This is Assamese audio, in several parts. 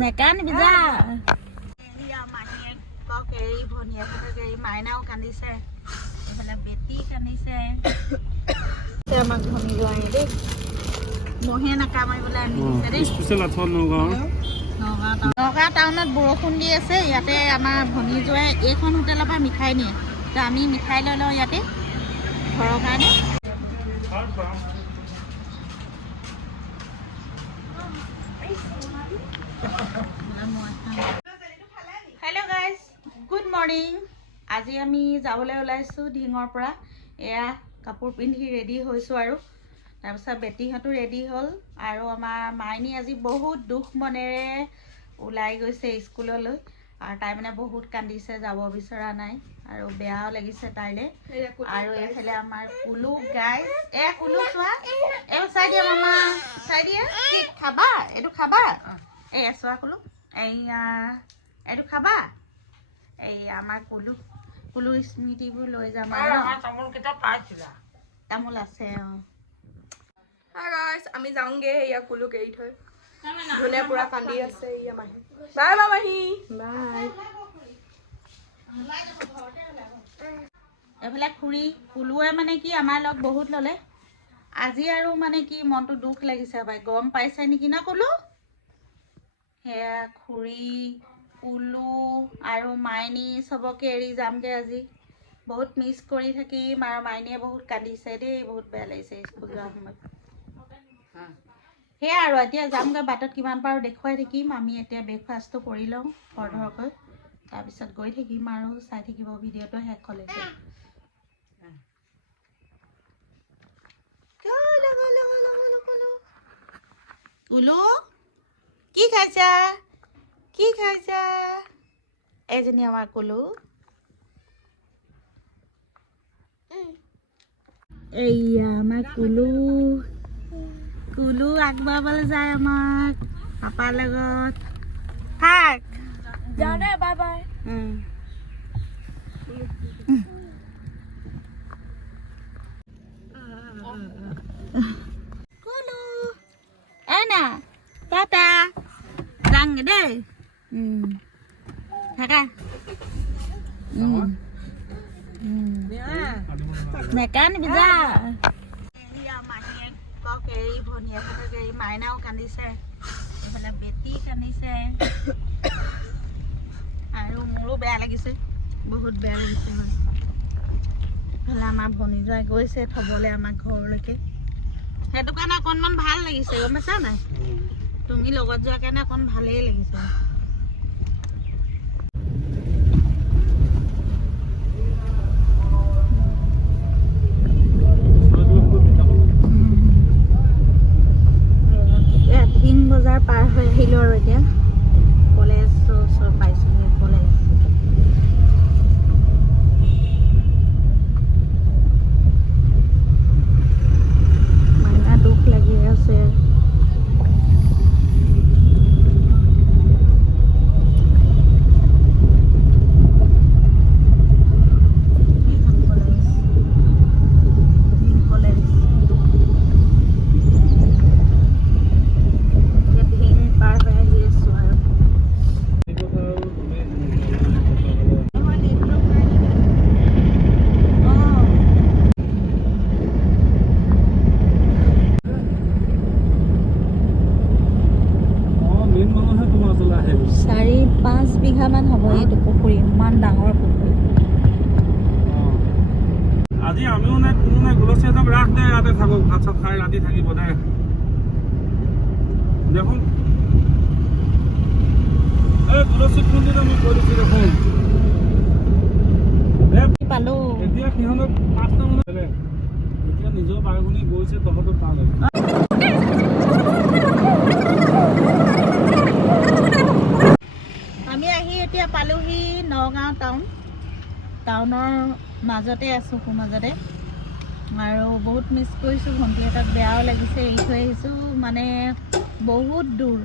নেকান বিজা এৰি ভনীয়েকক এৰি মাইনাও কান্দিছে, এইফালে বেটি কান্দিছে। আমাক ভনী যোৱাই দেই মহে নাকা মাৰিবলৈ আনি দিছে দেই। নগাঁও টাউনত বৰষুণ দি আছে। ইয়াতে আমাৰ ভনী যোৱাই এইখন হোটেলৰ পৰা মিঠাই নিয়ে, তো আমি মিঠাই লৈ লওঁ ইয়াতে ঘৰৰ কাৰণে। Hello' guys, good morning. আজি আমি যাবলৈ ওলাইছোঁ ঢিঙৰ পৰা। এয়া কাপোৰ পিন্ধি ৰেডি হৈছোঁ আৰু তাৰপিছত বেটীহঁতো ৰেডি হ'ল। আৰু আমাৰ মাইনী আজি বহুত দুখ মনেৰে ওলাই গৈছে স্কুললৈ, আৰু তাই মানে বহুত কান্দিছে, যাব বিচৰা নাই আৰু বেয়াও লাগিছে তাইলৈ। আৰু এইফালে আমাৰ কুলু গাইজ, কুলু চোৱা, চাই দিয়া মামা, চাই দিয়া। কি খাবা? এইটো খাবা? চোৱা কুলু, এইটো খাবা? আমাৰ কুলু স্মৃতিবোৰ লৈ যাম আৰু তামোল আছে। আমি যাওঁগে। এয়া কুলুক এৰি থৈ ধুনে পুৰা কান্দি আছে। এয়া মাহী, বাই বাই মাহী, বাই। এইফালে খুৰী কুলুৱে মানে কি আমাৰ লগ বহুত ল'লে আজি, আৰু মানে কি মনটো দুখ লাগিছে বাই, গম পাইছে নেকি না কুলু? সেয়া খুৰী কুলু আৰু মাইনী চবকে এৰি যামগে আজি। বহুত মিছ কৰি থাকিম, আৰু মাইনীয়ে বহুত কান্দিছে দেই, বহুত বেয়া লাগিছে স্কুল যোৱাৰ সময়ত। সেয়া আৰু এতিয়া যামগৈ, বাটত কিমান পাৰোঁ দেখুৱাই থাকিম। আমি এতিয়া ব্ৰেকফাষ্টটো কৰি লওঁ খৰধৰকৈ, তাৰপিছত গৈ থাকিম আৰু চাই থাকিব ভিডিঅ'টো শেষলৈকে। কুলু কি খাইছা? কি খাইছা? এজনী আমাৰ কুলু। এইয়া আমাৰ কুলু। কুলু আগবাবলৈ যায় আমাক পাপাৰ লগত। থাক যাওঁ দে, বাই বাই। কুলু না টাটা, যাংগে দেই। থাকা নেকান বিজা। মাহীয়েকক এৰি ভনীয়েকক এৰি মাইনাও কান্দিছে, এইফালে বেটি কান্দিছে, আৰু মোৰো বেয়া লাগিছে, বহুত বেয়া লাগিছে। এইফালে আমাৰ ভনী যোৱাই গৈছে থ'বলৈ আমাক ঘৰলৈকে। সেইটো কাৰণে অকণমান ভাল লাগিছে, গম পাইছা নাই? তুমি লগত যোৱাৰ কাৰণে অকণ ভালেই লাগিছে। ঢিং বজাৰ পাৰ হৈ আহিলোঁ আৰু এতিয়া কলেজ ওচৰ পাইছোঁহি। কলেজ মাইনা দুখ লাগি আছে। বিঘামান হ'ব এইটো পুখুৰী, ইমান ডাঙৰ পুখুৰী। আজি আমিও নাই, কোনো নাই, গুলচী একদম ৰাখ দে, ইয়াতে থাকক, ভাত চাত খাই ৰাতি থাকিব দে। দেখোন এই গুলচী কোনদিন আমি কৰিছোঁ দেখোন পালো। এতিয়া সিহঁতক 5টা মানত এতিয়া নিজৰ বাই ভনী গৈছে, তহঁতক পালে। আমি আহি এতিয়া পালোহি নগাঁও টাউনৰ মাজতে আছোঁ, মাজতে। আৰু বহুত মিছ কৰিছোঁ ভণ্টিহঁতক, বেয়াও লাগিছে, এৰি থৈ আহিছোঁ মানে বহুত দূৰ,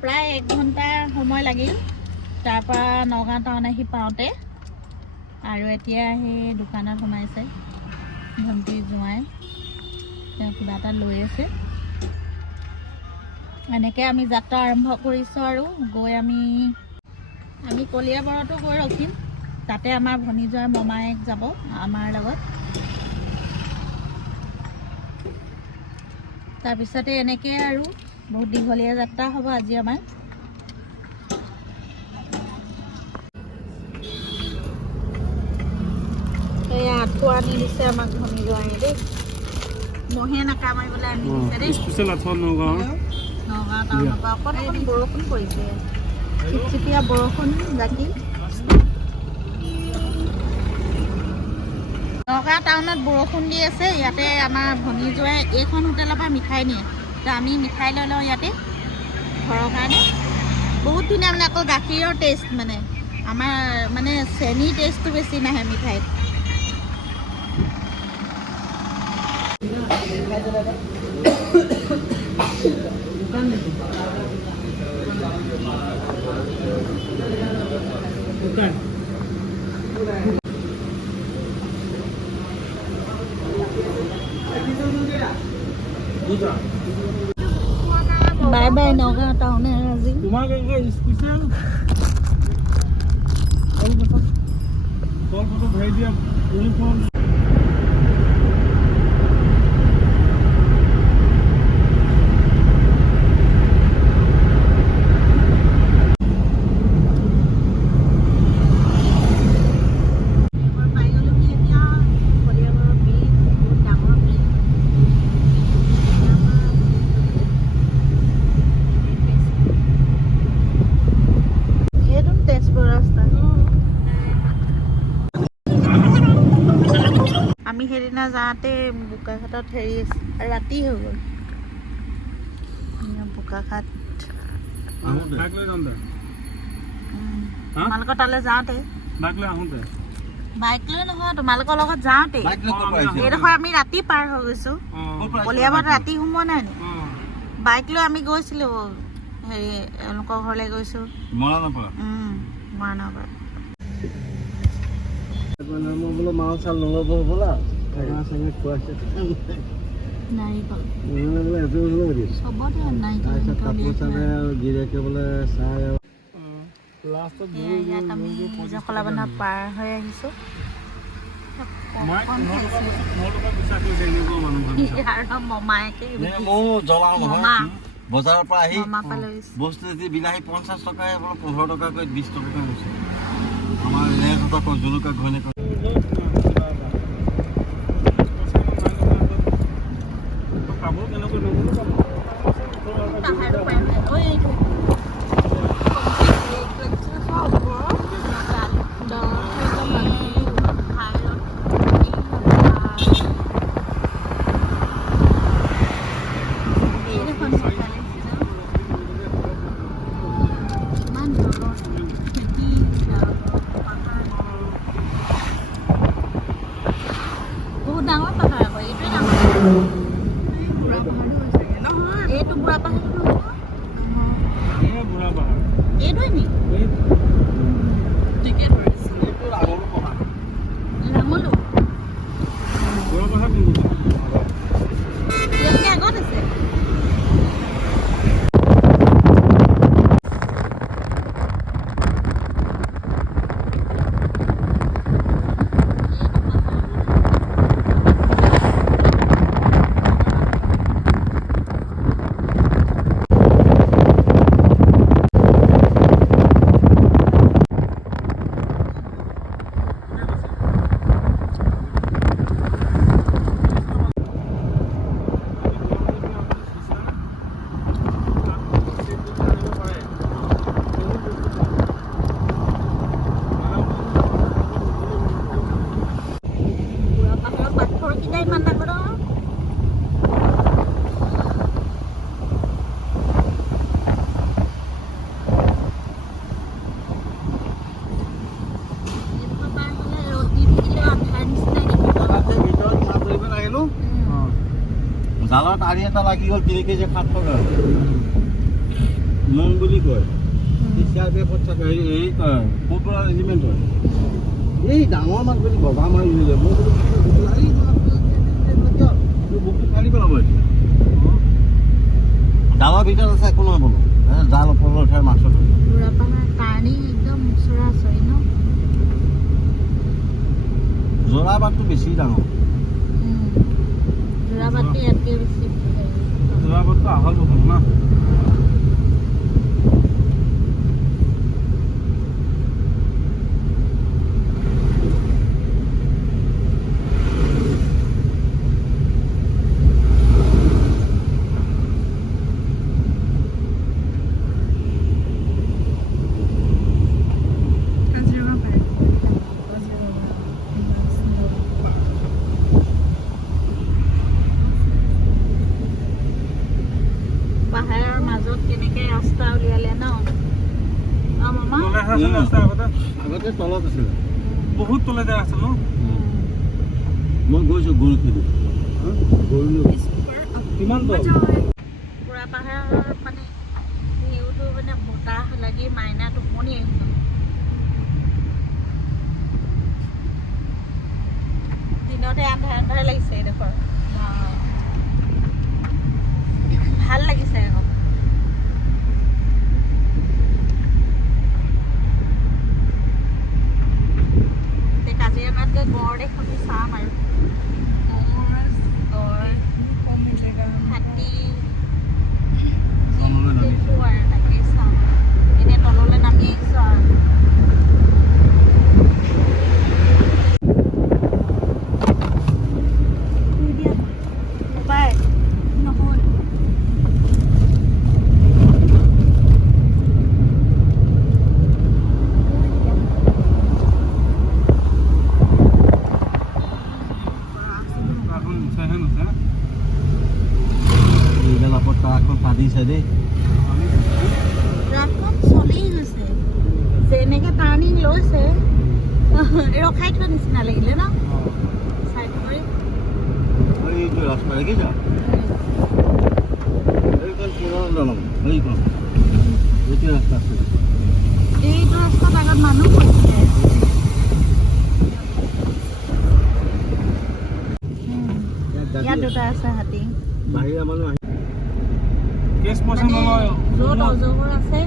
প্ৰায় 1 ঘণ্টা সময় লাগিল তাৰপৰা নগাঁও টাউন আহি পাওঁতে। আৰু এতিয়া সেই দোকানত সোমাইছে ভণ্টি জোঁৱাই, তেওঁ কিবা এটা লৈ আছে। এনেকৈ আমি যাত্ৰা আৰম্ভ কৰিছোঁ আৰু গৈ আমি কলিয়াবৰতো গৈ ৰখিম। তাতে আমাৰ ভনীজোৱাৰ মমায়েক যাব আমাৰ লগত। তাৰপিছতে এনেকৈ আৰু বহুত দীঘলীয়া যাত্ৰা হ'ব আজি আমাৰ। এয়া আঁঠুৱা আনি দিছে আমাক ভনীজোৱাই দেই। মহে নাকামাৰিবলৈ আনি দিছে দেই। স্পেচিয়েল আঁঠুৱা নগাঁৱৰ। নগাঁও টাউনৰ পৰা অকণ বৰষুণ পৰিছে, চিপচিপীয়া বৰষুণ জাকি। নগাঁও টাউনত বৰষুণ দি আছে। ইয়াতে আমাৰ ভনীজোৱাই এইখন হোটেলৰ পৰা মিঠাই নিয়ে, তো আমি মিঠাই লৈ লওঁ ইয়াতে ঘৰৰ কাৰণে। বহুত ধুনীয়া মানে, অকল গাখীৰৰ টেষ্ট মানে, আমাৰ মানে চেনী টেষ্টটো বেছি নাহে মিঠাইত। বাই বাই নগাঁও টাউনে আজি। তোমাক স্পেচিয়েল কল ফটো ধৰি দিয়া ইউনিফৰ্ম। আমি সেইদিনা যাওঁতে বোকাখাটত হেৰি ৰাতি হৈ গ'ল। বোকাখাট তোমালোকৰ তালৈ যাওঁতে, বাইক লৈ নহয় তোমালোকৰ লগত যাওঁতে, এইডোখৰ আমি ৰাতি পাৰ হৈ গৈছোঁ। কলিয়াবৰত ৰাতি সোমোৱা নাই নি? বাইক লৈ আমি গৈছিলোঁ হেৰি এওঁলোকৰ ঘৰলৈ গৈছোঁ মৰাণৰ পৰা। মাল চাল নল'ব হ'বলা নাৰিকল ইয়াত আমি জখলাবন্ধা পাৰ হৈ আহিছোঁ। মমায়েকে বজাৰৰ পৰা আহি বস্তু যদি বিলাহী 50 টকাই 15 টকাকৈ 20 টকাকৈ হৈছে। আমাৰ জলকীয়া ঘৈণীয়েক জালত আৰি এটা লাগি গ'ল 3 কেজি 700 টকা মন বুলি কয়। CRPF থাকে এই পপুলাৰ ৰেজিমেণ্ট হয়। এই ডাঙৰ মাছ বুলি বগা মাৰি দিলে মই বুকটো খালি পেলাব এতিয়া। ডাঙৰ ভিতৰত আছে একো নহয় বোলো জাল ওপৰলৈ উঠাই মাছটো বুঢ়াপাহাৰ টাৰ্ণিং একদম ওচৰা ওচৰি ন যোৰাবাটটো বেছি ডাঙৰ যোৰাবাটটো ইয়াতকৈ বেছি যোৰাবাটটো আহল বহল না পাহাৰৰ মাজত কেনেকে ৰাস্তা উলিয়ালে ন মামা আগতে তলত আছিলে বহুত তলতে আছে ন মই গৈছোঁ গৰু খেলি কিমান তল বুঢ়া পাহাৰৰ মানে ভিউটো মানে বতাহ লাগি মাইনা টোপনি একদম দিনতে আন্ধাৰ আন্ধাৰ লাগিছে এইডোখৰ ভাল লাগিছে আকৌ কাজিৰঙাত গৈ গড় এখন চাম আৰু হাতী দেখো আৰু তাকে চাম এনে তললৈ নামি আহিছো আৰু ট্ৰাকখন চলি গৈছে যেনেকে টাৰ্ণিং লৈছে ৰখাই থোৱা নিচিনা লাগিলে ন চাইড কৰি এইটো ৰাস্তা দেখিছ এইখন পুৰণা দলং এইখন এইটো ৰাস্তা আছে এইটো ৰাস্তাত আগত মানুহ গৈছিলে ইয়াত দুটা আছে হাতী বাহিৰা মানুহ আহি মানে য'ত অজগৰ আছে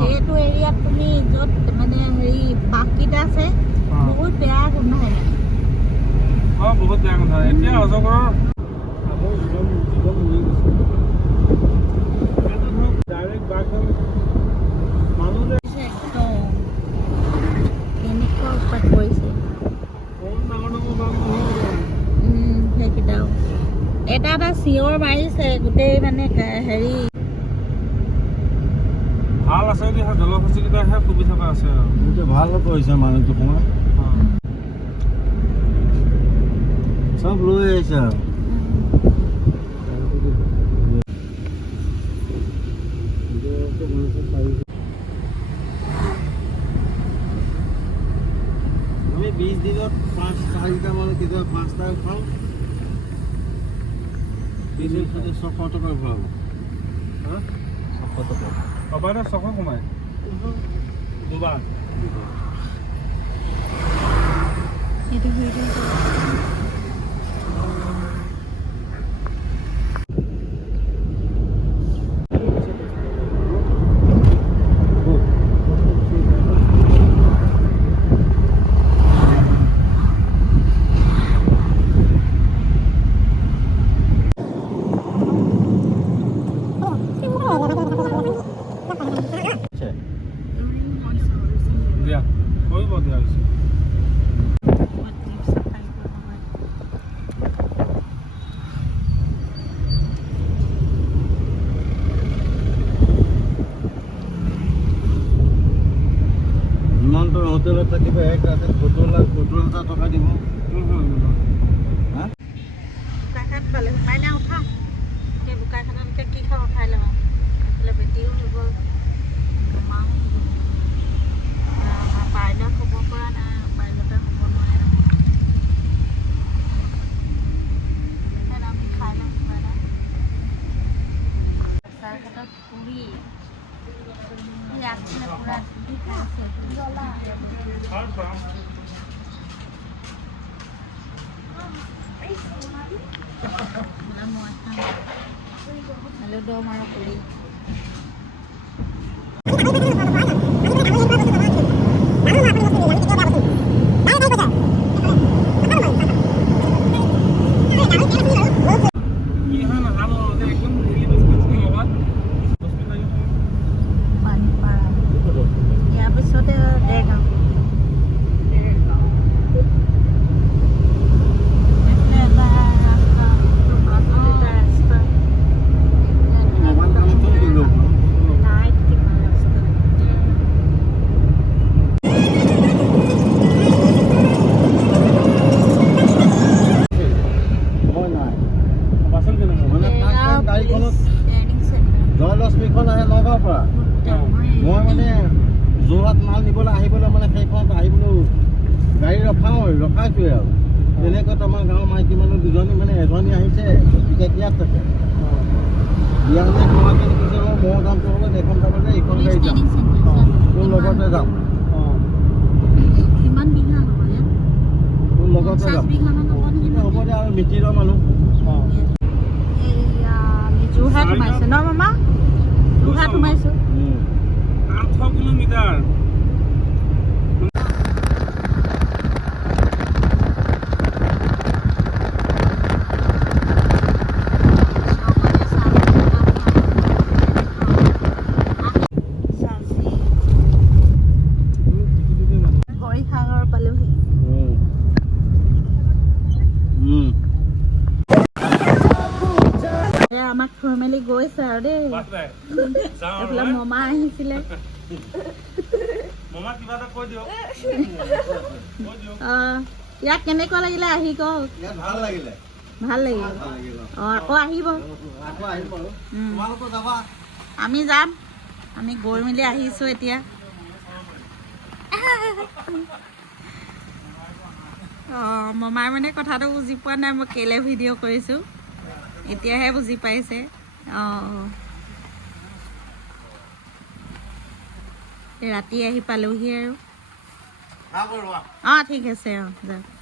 সেইটো এৰিয়াত তুমি য'ত মানে হেৰি বাঘকেইটা আছে বহুত বেয়া গোন্ধাই বহুত বেয়া কথা এতিয়া অজগৰৰ আগৰ জীৱন মৰি গৈছে ডাইৰেক্ট বাঘখন মানুহ যে একদম কেনেকুৱা উৎপাত কৰিছে ডাঙৰ ডাঙৰ বাঘ নহয় সেইকেইটাও এটা এটা চিঞৰ মাৰিছে গোটেই মানে হেৰি ভাল আছে যদি জলহস্তীকেইটাহে সুবিধা পাই আছে আৰু ভাল কৰিছে মানুহটো সময় চব লৈ আহিছে আৰু আমি 20 দিনত 4টা মানে কেতিয়াবা 5টা খাওঁ 600 টকাৰ ভৰাব 600 টকা সবাই 600 সোমায় দুবাৰ সেইটো দিয়া কৰিব দিয়া হৈছে ইমানটো হোটেলত থাকিব এক ৰাতি 70,000 টকা দিব বোকাখাট পালে মাইনা উঠা এতিয়া বোকাখাটত এতিয়া কি খাব খাই ল'ম এইফালে বেটিও হৈ গ'ল মাও হৈ গ'ল পাইলট হ'ব পৰা নাই পাইলটে হ'ব নোৱাৰে আমি খাই ল'ম কিবা এটা বোকাখাটত পুৰি আগফালে পুৰা আছে মই খাম আলু দম আৰু পুৰি কি হয় নাজানো যে একদম ৰেলি বস্তু লগত পানীপাৰা ইয়াৰ পিছতে দেৰগাঁও বাচন কেনেকুৱা মানে গাড়ীখনত জয়লক্ষ্মীখন আহে নগাঁৱৰ পৰা মই মানে যোৰহাট মাল নিবলৈ আহিবলৈ মানে সেইখনত আহিবলৈ গাড়ী ৰখাইছোৱে আৰু তেনেকৈ আমাৰ গাঁৱৰ মাইকী মানুহ দুজনী মানে এজনী আহিছে কেতিয়াত থাকে বিয়া মানে তোমাকে কৈছে মই যাম ক'বলৈ এইখন যাব যে এইখন গাড়ী যাম তোৰ লগতে যাম কিমান বিঘা হ'ব ইয়াত তোৰ লগতে যাম হ'ব দে আৰু মিতিৰৰ মানুহ এয়া আমি যোৰহাট সোমাইছো ন মামা যোৰহাট সোমাইছো 800 কিলোমিটাৰ গৌৰীসাগৰ পালোহি আমাক থৈ মেলি গৈছে আৰু দেই এইফালে মমা আহিছিলে মামা কিবা এটা কৈ দিয়ক ইয়াত কেনেকুৱা লাগিলে আহি কওক ইয়াত ভাল লাগিলে ভাল লাগিল আকৌ আহিব তোমালোকৰ যাবা আমি যাম আমি গৈ মেলি আহিছোঁ এতিয়া মমাই মানে কথাটো বুজি পোৱা নাই মই কেলে ভিডিঅ' কৰিছোঁ এতিয়াহে বুজি পাইছে ৰাতি আহি পালোহি আৰু ঠিক আছে যাওক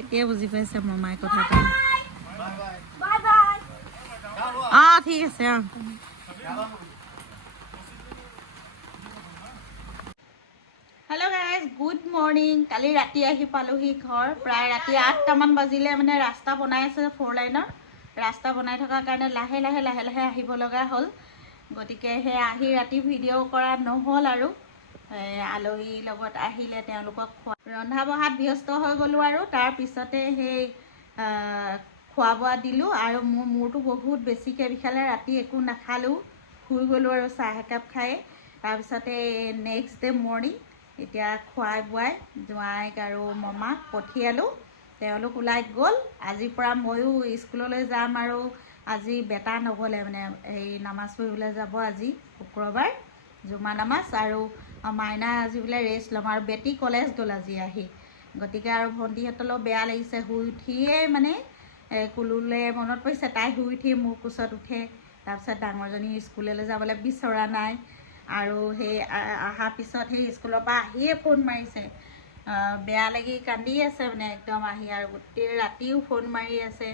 এতিয়া বুজি পাইছে মমাই কথাটো ঠিক আছে হেল্ল' গাইজ গুড মৰ্ণিং কালি ৰাতি আহি পালোহি ঘৰ প্ৰায় ৰাতি 8টামান বাজিলে মানে ৰাস্তা বনাই আছে 4 লাইনৰ ৰাস্তা বনাই থকাৰ কাৰণে লাহে লাহে আহিব লগা হ'ল গতিকে সেই আহি ৰাতি ভিডিঅ' কৰা নহ'ল আৰু আলহীৰ লগত আহিলে তেওঁলোকক ৰন্ধা বঢ়াত ব্যস্ত হৈ গ'লোঁ আৰু তাৰপিছতে সেই খোৱা বোৱা দিলোঁ আৰু মোৰ মূৰটো বহুত বেছিকৈ বিষালে ৰাতি একো নাখালোঁ শুই গ'লোঁ আৰু চাহ একাপ খাই তাৰপিছতে নেক্সট ডে মৰ্ণিং এতিয়া খুৱাই বোৱাই জোঁৱাইক আৰু মমাক পঠিয়ালোঁ তেওঁলোক ওলাই গ'ল আজিৰ পৰা ময়ো স্কুললৈ যাম আৰু আজি বেটা নগ'লে মানে হেৰি নামাজ পঢ়িবলৈ যাব আজি শুক্ৰবাৰ জুমা নামাজ আৰু মাইনা আজি বোলে ৰেষ্ট ল'ম আৰু বেটি কলেজ গ'ল আজি আহি গতিকে আৰু ভণ্টিহঁতলৈও বেয়া লাগিছে শুই উঠিয়ে মানে কুলুলৈ মনত পৰিছে তাই শুই উঠি মোৰ কোচত উঠে তাৰপিছত ডাঙৰজনী স্কুললৈ যাবলৈ বিচৰা নাই আৰু সেই অহাৰ পিছত সেই স্কুলৰ পৰা আহিয়ে ফোন মাৰিছে বেয়া লাগি কান্দি আছে মানে একদম আহি আৰু গোটেই ৰাতিও ফোন মাৰি আছে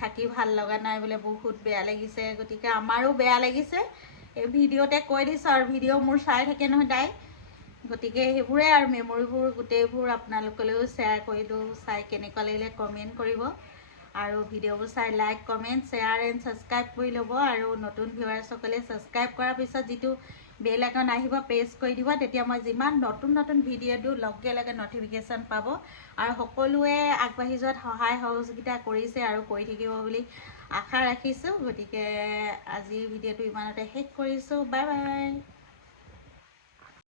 থাকি ভাল লগা নাই বোলে বহুত বেয়া লাগিছে গতিকে আমাৰো বেয়া লাগিছে এই ভিডিঅ'তে কৈ দিছোঁ আৰু ভিডিঅ' মোৰ চাই থাকে নহয় তাই গতিকে সেইবোৰে আৰু মেমৰিবোৰ গোটেইবোৰ আপোনালোকলৈও শ্বেয়াৰ কৰিলোঁ চাই কেনেকুৱা লাগিলে কমেণ্ট কৰিব আৰু ভিডিঅ'বোৰ চাই like comment share and subscribe কৰি ল'ব আৰু নতুন ভিউৱাৰ্ছসকলে ছাবস্ক্ৰাইব কৰাৰ পিছত যিটো বেল আইকন আহিব প্ৰেছ কৰি দিব তেতিয়া মই যিমান নতুন ভিডিঅ' দিওঁ লগে লগে নটিফিকেশ্যন পাব আৰু সকলোৱে আগবাঢ়ি যোৱাত সহায় সহযোগিতা কৰিছে আৰু কৰি থাকিব বুলি আশা ৰাখিছোঁ গতিকে আজিৰ ভিডিঅ'টো ইমানতে শেষ কৰিছোঁ বাই বাই